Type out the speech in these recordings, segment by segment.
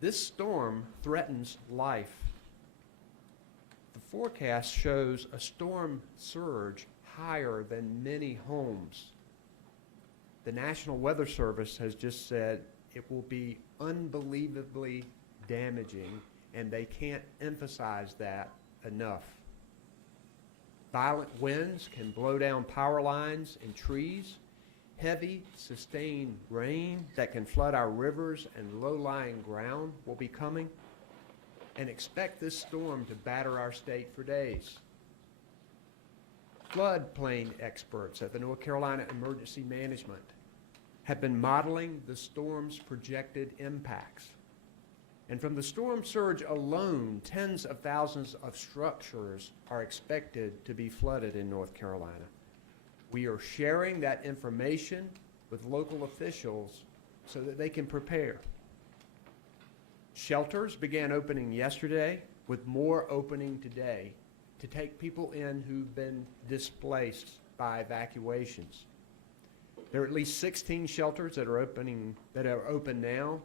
This storm threatens life. The forecast shows a storm surge higher than many homes. The National Weather Service has just said it will be unbelievably damaging, and they can't emphasize that enough. Violent winds can blow down power lines and trees. Heavy, sustained rain that can flood our rivers and low-lying ground will be coming. And expect this storm to batter our state for days. Floodplain experts at the North Carolina Emergency Management have been modeling the storm's projected impacts. And from the storm surge alone, tens of thousands of structures are expected to be flooded in North Carolina. We are sharing that information with local officials so that they can prepare. Shelters began opening yesterday, with more opening today to take people in who've been displaced by evacuations. There are at least 16 shelters that are open now,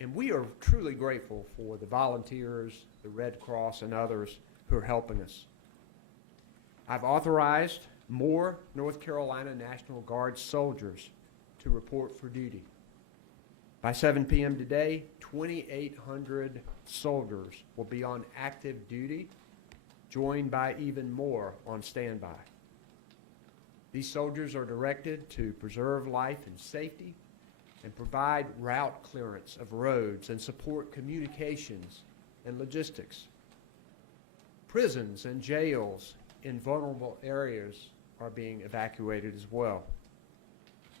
and we are truly grateful for the volunteers, the Red Cross, and others who are helping us. I've authorized more North Carolina National Guard soldiers to report for duty. By 7 p.m. today, 2,800 soldiers will be on active duty, joined by even more on standby. These soldiers are directed to preserve life and safety and provide route clearance of roads and support communications and logistics. Prisons and jails in vulnerable areas are being evacuated as well.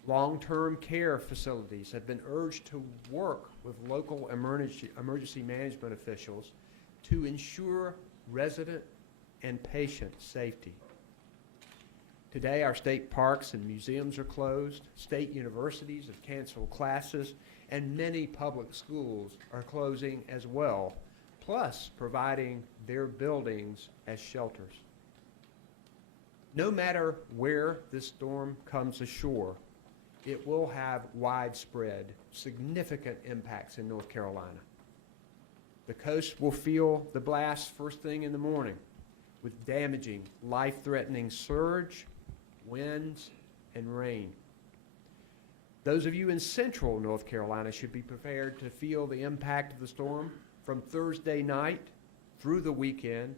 Long-term care facilities have been urged to work with local emergency management officials to ensure resident and patient safety. Today, our state parks and museums are closed, state universities have canceled classes, and many public schools are closing as well, plus providing their buildings as shelters. No matter where this storm comes ashore, it will have widespread, significant impacts in North Carolina. The coast will feel the blast first thing in the morning with damaging, life-threatening surge, winds, and rain. Those of you in central North Carolina should be prepared to feel the impact of the storm from Thursday night through the weekend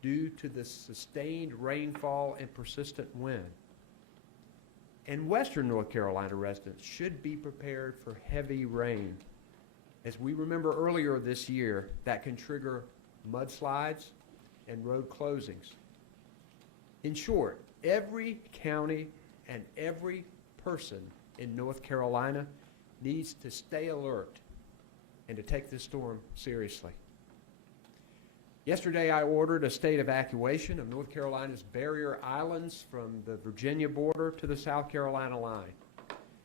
due to the sustained rainfall and persistent wind. And western North Carolina residents should be prepared for heavy rain. As we remember earlier this year, that can trigger mudslides and road closings. In short, every county and every person in North Carolina needs to stay alert and to take this storm seriously. Yesterday, I ordered a state evacuation of North Carolina's barrier islands from the Virginia border to the South Carolina line.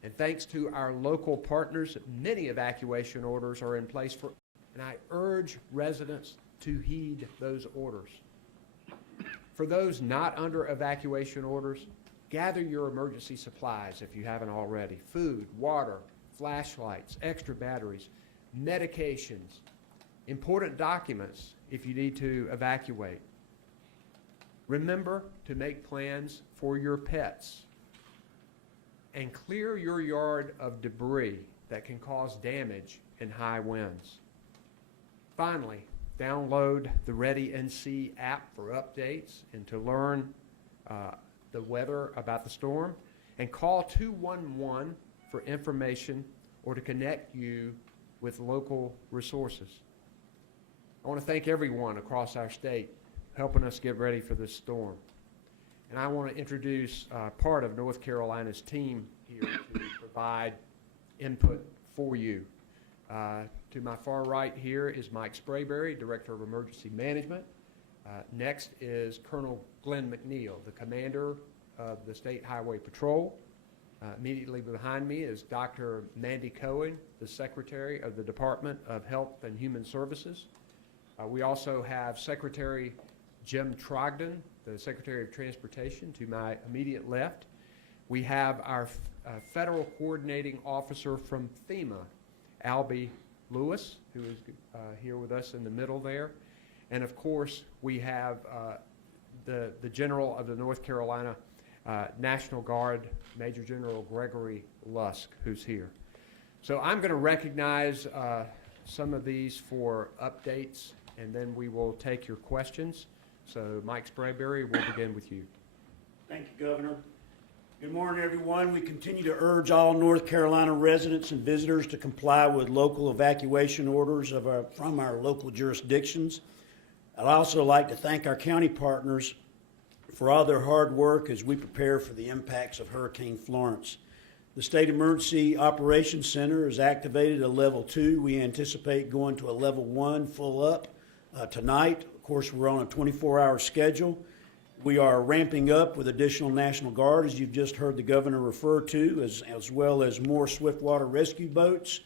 And thanks to our local partners, many evacuation orders are in place and I urge residents to heed those orders. For those not under evacuation orders, gather your emergency supplies if you haven't already. Food, water, flashlights, extra batteries, medications, important documents if you need to evacuate. Remember to make plans for your pets and clear your yard of debris that can cause damage in high winds. Finally, download the Ready NC app for updates and to learn the weather about the storm, and call 211 for information or to connect you with local resources. I want to thank everyone across our state helping us get ready for this storm. And I want to introduce part of North Carolina's team here to provide input for you. To my far right here is Mike Sprayberry, Director of Emergency Management. Next is Colonel Glenn Mcneil, the Commander of the State Highway Patrol. Immediately behind me is Dr. Mandy Cohen, the Secretary of the Department of Health and Human Services. We also have Secretary Jim Trogdon, the Secretary of Transportation, to my immediate left. We have our Federal Coordinating Officer from FEMA, Albie Lewis, who is here with us in the middle there. And of course, we have the General of the North Carolina National Guard, Major General Gregory Lusk, who's here. So I'm going to recognize some of these for updates, and then we will take your questions. So Mike Sprayberry, we'll begin with you. Thank you, Governor. Good morning, everyone. We continue to urge all North Carolina residents and visitors to comply with local evacuation orders from our local jurisdictions. I'd also like to thank our county partners for all their hard work as we prepare for the impacts of Hurricane Florence. The State Emergency Operations Center is activated at level 2. We anticipate going to a level 1 full up tonight. Of course, we're on a 24-hour schedule. We are ramping up with additional National Guard, as you've just heard the governor refer to, as well as more swiftwater rescue boats,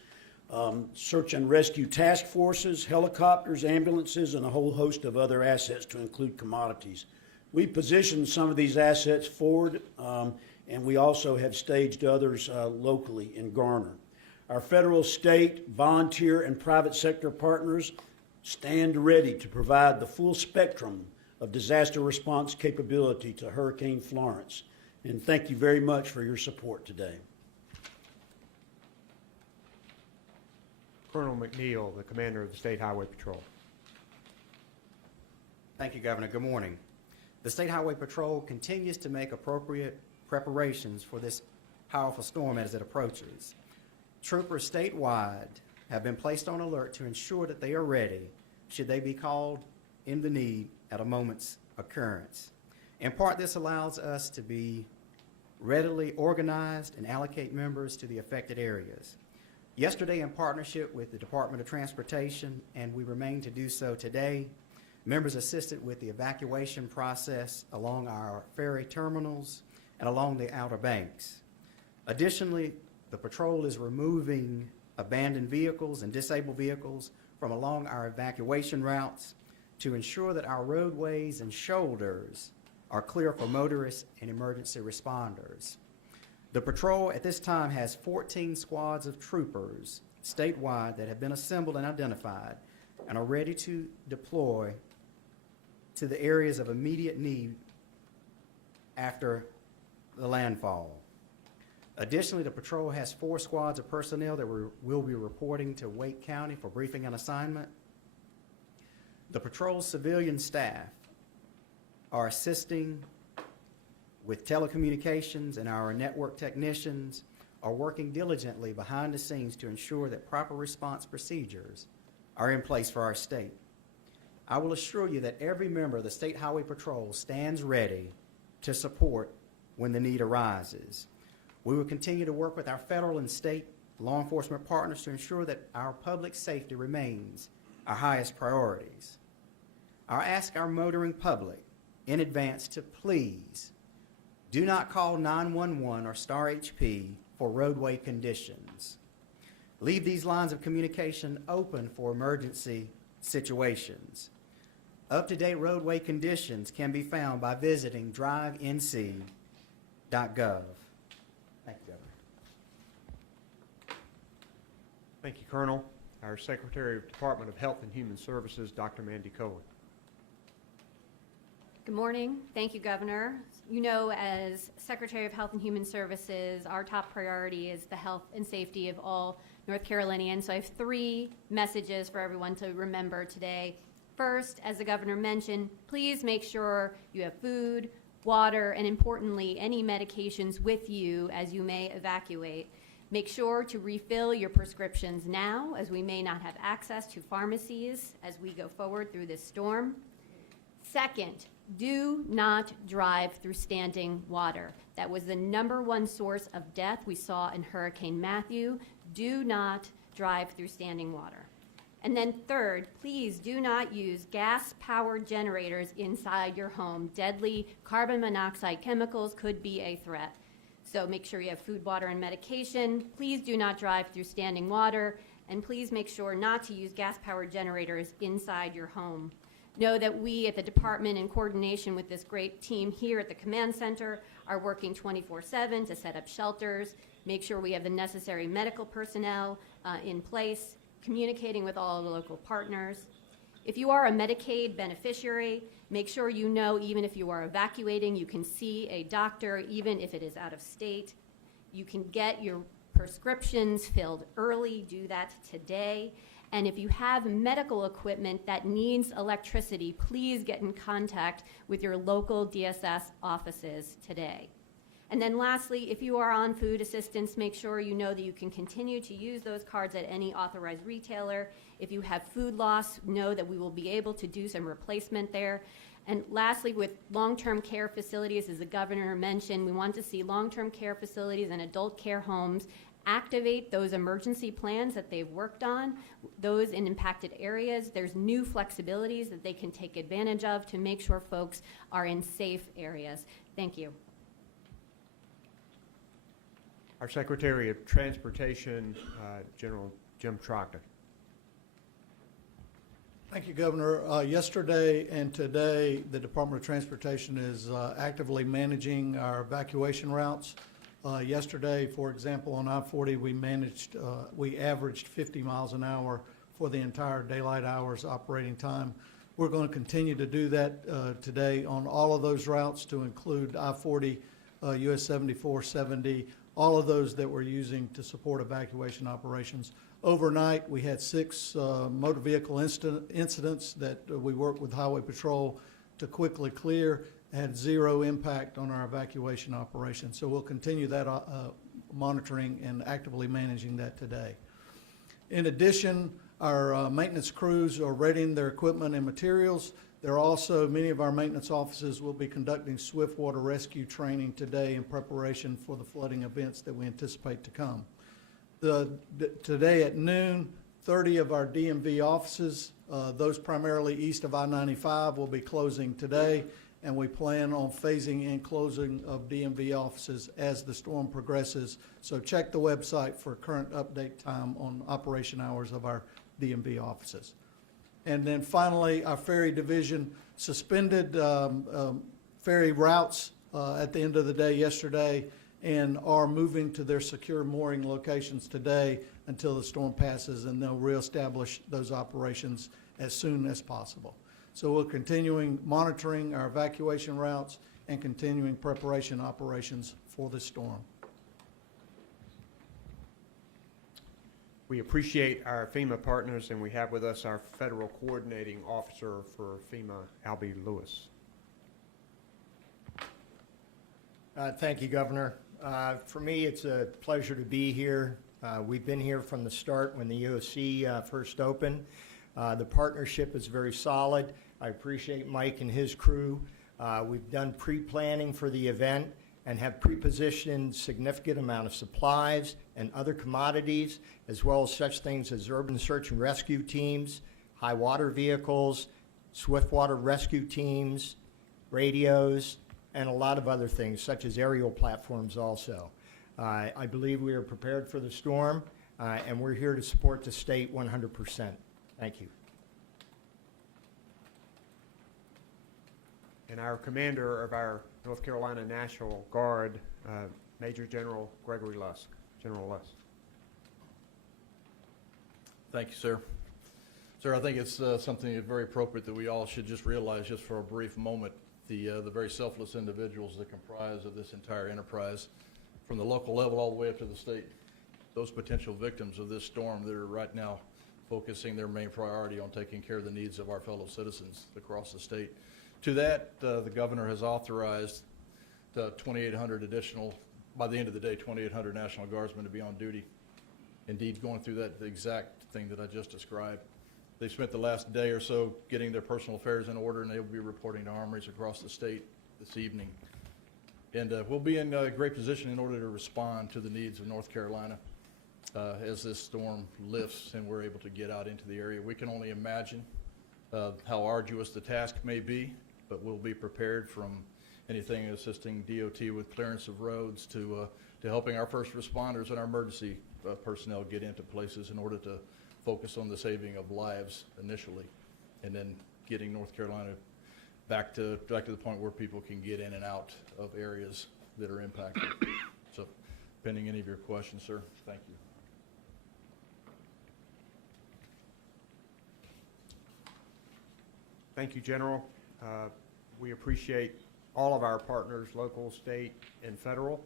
search and rescue task forces, helicopters, ambulances, and a whole host of other assets to include commodities. We positioned some of these assets forward, and we also have staged others locally in Garner. Our federal, state, volunteer, and private sector partners stand ready to provide the full spectrum of disaster response capability to Hurricane Florence. And thank you very much for your support today. Colonel Mcneil, the commander of the State Highway Patrol. Thank you, Governor. Good morning. The State Highway Patrol continues to make appropriate preparations for this powerful storm as it approaches. Troopers statewide have been placed on alert to ensure that they are ready should they be called in the need at a moment's occurrence. In part, this allows us to be readily organized and allocate members to the affected areas. Yesterday, in partnership with the Department of Transportation, and we remain to do so today, members assisted with the evacuation process along our ferry terminals and along the Outer Banks. Additionally, the patrol is removing abandoned vehicles and disabled vehicles from along our evacuation routes to ensure that our roadways and shoulders are clear for motorists and emergency responders. The patrol at this time has 14 squads of troopers statewide that have been assembled and identified and are ready to deploy to the areas of immediate need after the landfall. Additionally, the patrol has 4 squads of personnel that will be reporting to Wake County for briefing and assignment. The patrol's civilian staff are assisting with telecommunications, and our network technicians are working diligently behind the scenes to ensure that proper response procedures are in place for our state. I will assure you that every member of the State Highway Patrol stands ready to support when the need arises. We will continue to work with our federal and state law enforcement partners to ensure that our public safety remains our highest priorities. I ask our motoring public in advance to please do not call 911 or Star HP for roadway conditions. Leave these lines of communication open for emergency situations. Up-to-date roadway conditions can be found by visiting drivenc.gov. Thank you, Governor. Thank you, Colonel. Our Secretary of Department of Health and Human Services, Dr. Mandy Cohen. Good morning. Thank you, Governor. You know, as Secretary of Health and Human Services, our top priority is the health and safety of all North Carolinians. So I have 3 messages for everyone to remember today. First, as the Governor mentioned, please make sure you have food, water, and importantly, any medications with you as you may evacuate. Make sure to refill your prescriptions now, as we may not have access to pharmacies as we go forward through this storm. Second, do not drive through standing water. That was the #1 source of death we saw in Hurricane Matthew. Do not drive through standing water. And then third, please do not use gas-powered generators inside your home. Deadly carbon monoxide chemicals could be a threat. So make sure you have food, water, and medication. Please do not drive through standing water, and please make sure not to use gas-powered generators inside your home. Know that we at the department, in coordination with this great team here at the command center, are working 24/7 to set up shelters, make sure we have the necessary medical personnel in place, communicating with all the local partners. If you are a Medicaid beneficiary, make sure you know even if you are evacuating, you can see a doctor even if it is out of state. You can get your prescriptions filled early, do that today. And if you have medical equipment that needs electricity, please get in contact with your local DSS offices today. And then lastly, if you are on food assistance, make sure you know that you can continue to use those cards at any authorized retailer. If you have food loss, know that we will be able to do some replacement there. And lastly, with long-term care facilities, as the governor mentioned, we want to see long-term care facilities and adult care homes activate those emergency plans that they've worked on, those in impacted areas. There's new flexibilities that they can take advantage of to make sure folks are in safe areas. Thank you. Our Secretary of Transportation, General Jim Trockner. Thank you, Governor. Yesterday and today, the Department of Transportation is actively managing our evacuation routes. Yesterday, for example, on I-40, we averaged 50 miles an hour for the entire daylight hours operating time. We're going to continue to do that today on all of those routes, to include I-40, US 74, 70, all of those that we're using to support evacuation operations. Overnight, we had 6 motor vehicle incidents that we worked with Highway Patrol to quickly clear. Had 0 impact on our evacuation operation. So we'll continue that monitoring and actively managing that today. In addition, our maintenance crews are readying their equipment and materials. There are also, many of our maintenance offices will be conducting swift water rescue training today in preparation for the flooding events that we anticipate to come. Today at noon, 30 of our DMV offices, those primarily east of I-95, will be closing today, and we plan on phasing in closing of DMV offices as the storm progresses. So check the website for current update time on operation hours of our DMV offices. And then finally, our ferry division suspended ferry routes at the end of the day yesterday, and are moving to their secure mooring locations today until the storm passes, and they'll reestablish those operations as soon as possible. So we're continuing monitoring our evacuation routes and continuing preparation operations for this storm. We appreciate our FEMA partners, and we have with us our Federal Coordinating Officer for FEMA, Albie Lewis. Thank you, Governor. For me, it's a pleasure to be here. We've been here from the start when the UOC first opened. The partnership is very solid. I appreciate Mike and his crew. We've done pre-planning for the event and have pre-positioned significant amount of supplies and other commodities, as well as such things as urban search and rescue teams, high water vehicles, swift water rescue teams, radios, and a lot of other things, such as aerial platforms also. I believe we are prepared for the storm, and we're here to support the state 100%. Thank you. And our commander of our North Carolina National Guard, Major General Gregory Lusk. General Lusk. Thank you, sir. Sir, I think it's something that's very appropriate that we all should just realize, just for a brief moment, the very selfless individuals that comprise of this entire enterprise, from the local level all the way up to the state. Those potential victims of this storm that are right now focusing their main priority on taking care of the needs of our fellow citizens across the state. To that, the governor has authorized 2,800 additional, by the end of the day, 2,800 National Guardsmen to be on duty. Indeed, going through that, the exact thing that I just described. They spent the last day or so getting their personal affairs in order, and they will be reporting to armories across the state this evening. And we'll be in a great position in order to respond to the needs of North Carolina as this storm lifts and we're able to get out into the area. We can only imagine how arduous the task may be, but we'll be prepared, from anything assisting DOT with clearance of roads to helping our first responders and our emergency personnel get into places in order to focus on the saving of lives initially, and then getting North Carolina back to the point where people can get in and out of areas that are impacted. So, pending any of your questions, sir, thank you. Thank you, General. We appreciate all of our partners, local, state, and federal,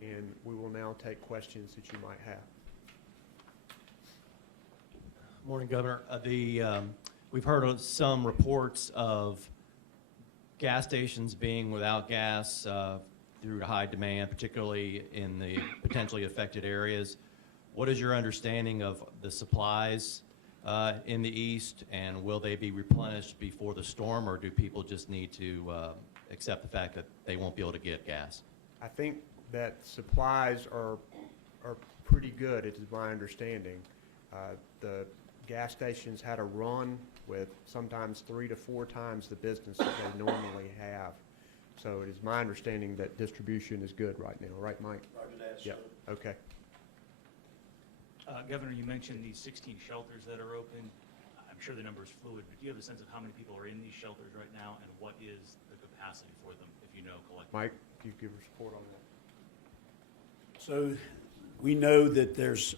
and we will now take questions that you might have. Morning, Governor. We've heard of some reports of gas stations being without gas due to high demand, particularly in the potentially affected areas. What is your understanding of the supplies in the east, and will they be replenished before the storm, or do people just need to accept the fact that they won't be able to get gas? I think that supplies are pretty good, it is my understanding. The gas stations had a run with sometimes 3 to 4 times the business that they normally have. So it is my understanding that distribution is good right now, right, Mike? Roger that, sir. Yep, okay. Governor, you mentioned these 16 shelters that are open. I'm sure the number is fluid, but do you have a sense of how many people are in these shelters right now, and what is the capacity for them, if you know collectively? Mike, do you give us support on that? So we know that there's,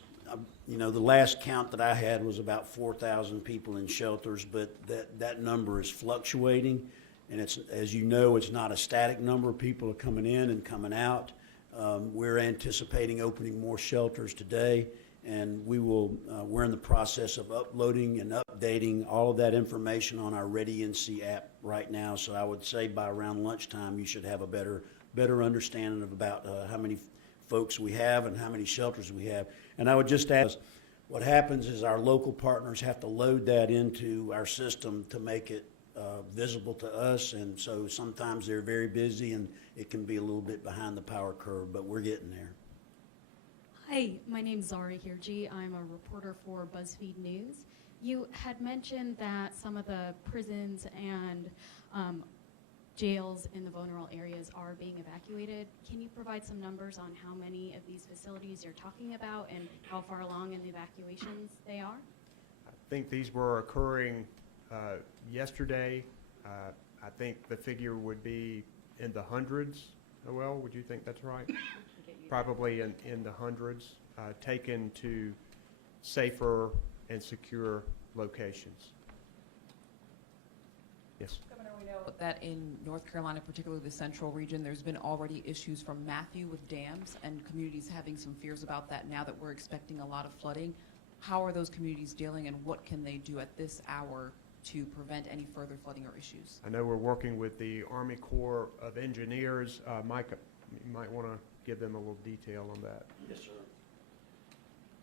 the last count that I had was about 4,000 people in shelters, but that number is fluctuating. And it's, as you know, it's not a static number. People are coming in and coming out. We're anticipating opening more shelters today, and we're in the process of uploading and updating all of that information on our Ready NC app right now. So I would say by around lunchtime, you should have a better understanding of about how many folks we have and how many shelters we have. And I would just ask, what happens is our local partners have to load that into our system to make it visible to us, and so sometimes they're very busy and it can be a little bit behind the power curve, but we're getting there. Hi, my name's Zari Hirji. I'm a reporter for BuzzFeed News. You had mentioned that some of the prisons and jails in the vulnerable areas are being evacuated. Can you provide some numbers on how many of these facilities you're talking about and how far along in the evacuations they are? I think these were occurring yesterday. I think the figure would be in the hundreds. Noel, would you think that's right? Probably in the hundreds, taken to safer and secure locations. Yes. Governor, we know that in North Carolina, particularly the central region, there's been already issues from Matthew with dams and communities having some fears about that now that we're expecting a lot of flooding. How are those communities dealing, and what can they do at this hour to prevent any further flooding or issues? I know we're working with the Army Corps of Engineers. Mike, you might want to give them a little detail on that. Yes, sir.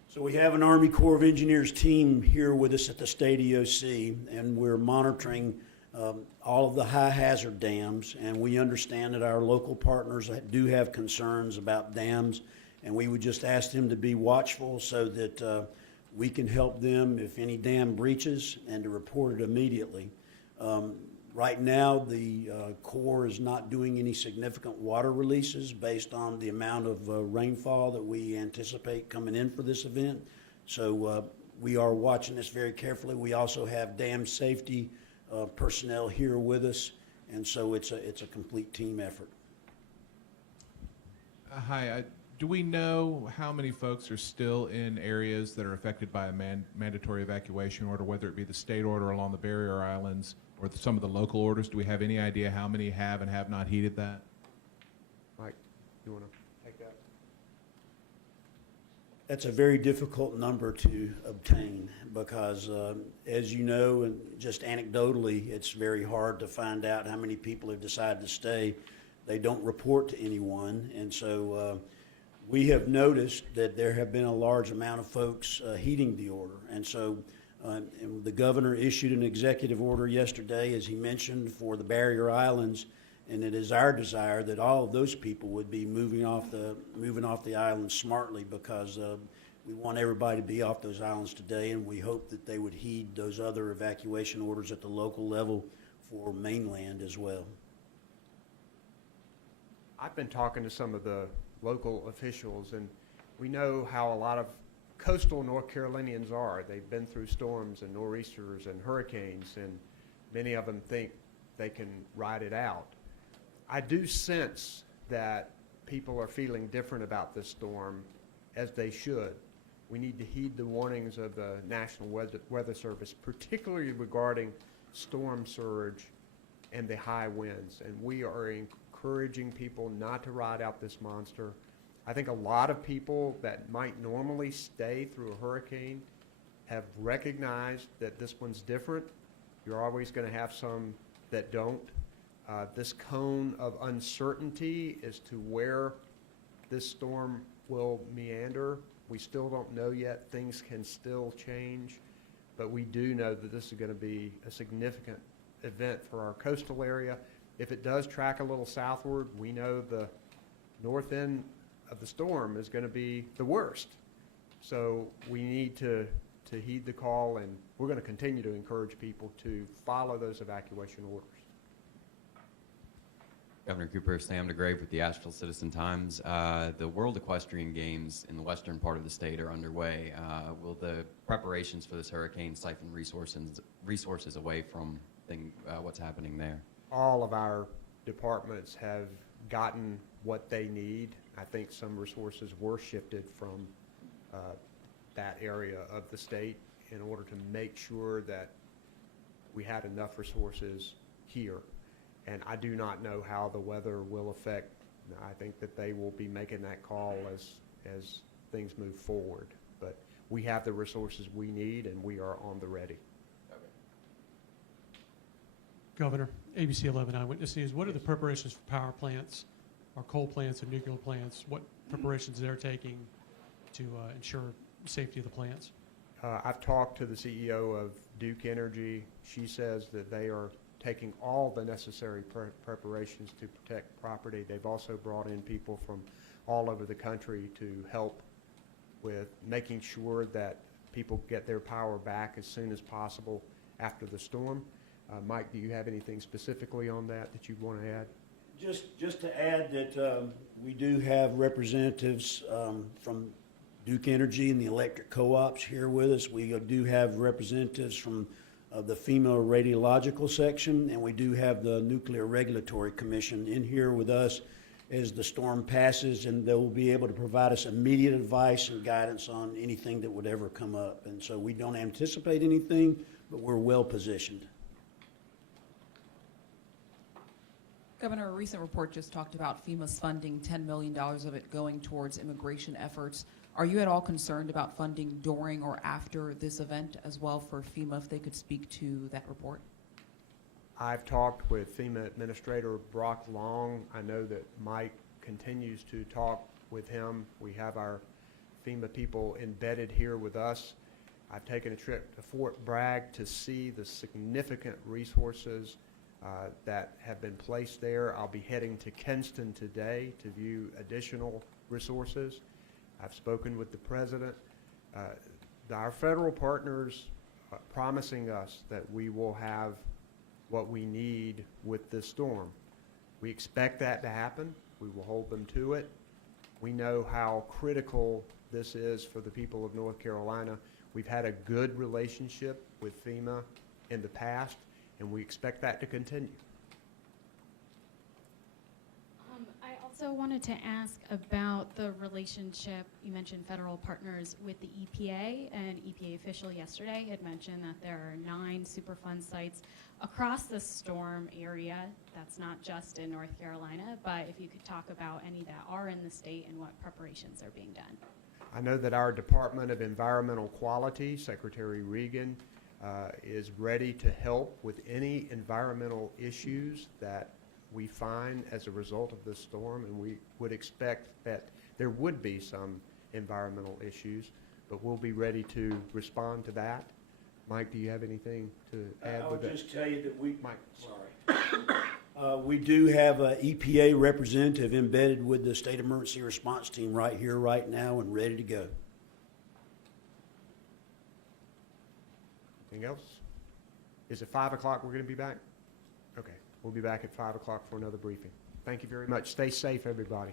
So we have an Army Corps of Engineers team here with us at the state EOC, and we're monitoring all of the high hazard dams, and we understand that our local partners do have concerns about dams, and we would just ask them to be watchful so that we can help them if any dam breaches and to report it immediately. Right now, the Corps is not doing any significant water releases based on the amount of rainfall that we anticipate coming in for this event. So we are watching this very carefully. We also have dam safety personnel here with us, and so it's a complete team effort. Hi, do we know how many folks are still in areas that are affected by a mandatory evacuation order, whether it be the state order along the barrier islands or some of the local orders? Do we have any idea how many have and have not heeded that? Mike, you want to take that? That's a very difficult number to obtain because, as you know, and just anecdotally, it's very hard to find out how many people have decided to stay. They don't report to anyone, and so we have noticed that there have been a large amount of folks heeding the order. And so and the governor issued an executive order yesterday, as he mentioned, for the barrier islands, and it is our desire that all of those people would be moving off the islands smartly, because we want everybody to be off those islands today, and we hope that they would heed those other evacuation orders at the local level for mainland as well. I've been talking to some of the local officials, and we know how a lot of coastal North Carolinians are. They've been through storms and nor'easters and hurricanes, and many of them think they can ride it out. I do sense that people are feeling different about this storm, as they should. We need to heed the warnings of the National Weather Service, particularly regarding storm surge and the high winds. And we are encouraging people not to ride out this monster. I think a lot of people that might normally stay through a hurricane have recognized that this one's different. You're always going to have some that don't. This cone of uncertainty as to where this storm will meander, we still don't know yet. Things can still change, but we do know that this is going to be a significant event for our coastal area. If it does track a little southward, we know the north end of the storm is going to be the worst. So we need to heed the call, and we're going to continue to encourage people to follow those evacuation orders. Governor Cooper, Sam DeGrave with the Asheville Citizen-Times. The World Equestrian Games in the western part of the state are underway. Will the preparations for this hurricane siphon resources away from what's happening there? All of our departments have gotten what they need. I think some resources were shifted from that area of the state in order to make sure that we had enough resources here. And I do not know how the weather will affect. I think that they will be making that call as things move forward. But we have the resources we need, and we are on the ready. Governor, ABC 11 Eyewitness News, what are the preparations for power plants, or coal plants and nuclear plants? What preparations they're taking to ensure safety of the plants? I've talked to the CEO of Duke Energy. She says that they are taking all the necessary preparations to protect property. They've also brought in people from all over the country to help with making sure that people get their power back as soon as possible after the storm. Mike, do you have anything specifically on that you want to add? Just to add that we do have representatives from Duke Energy and the electric co-ops here with us. We do have representatives from the FEMA radiological section, and we do have the Nuclear Regulatory Commission in here with us as the storm passes, and they will be able to provide us immediate advice and guidance on anything that would ever come up. And so we don't anticipate anything, but we're well positioned. Governor, a recent report just talked about FEMA's funding, $10 million of it going towards immigration efforts. Are you at all concerned about funding during or after this event as well for FEMA, if they could speak to that report? I've talked with FEMA Administrator Brock Long. I know that Mike continues to talk with him. We have our FEMA people embedded here with us. I've taken a trip to Fort Bragg to see the significant resources that have been placed there. I'll be heading to Kinston today to view additional resources. I've spoken with the President. Our federal partners promising us that we will have what we need with this storm. We expect that to happen. We will hold them to it. We know how critical this is for the people of North Carolina. We've had a good relationship with FEMA in the past, and we expect that to continue. I also wanted to ask about the relationship. You mentioned federal partners with the EPA. An EPA official yesterday had mentioned that there are 9 Superfund sites across the storm area. That's not just in North Carolina, but if you could talk about any that are in the state and what preparations are being done. I know that our Department of Environmental Quality, Secretary Regan, is ready to help with any environmental issues that we find as a result of this storm, and we would expect that there would be some environmental issues, but we'll be ready to respond to that. Mike, do you have anything to add with that? I'll just tell you that Mike. We do have an EPA representative embedded with the State Emergency Response Team right here, right now, and ready to go. Anything else? Is it 5 o'clock we're going to be back? Okay, we'll be back at 5 o'clock for another briefing. Thank you very much. Stay safe, everybody.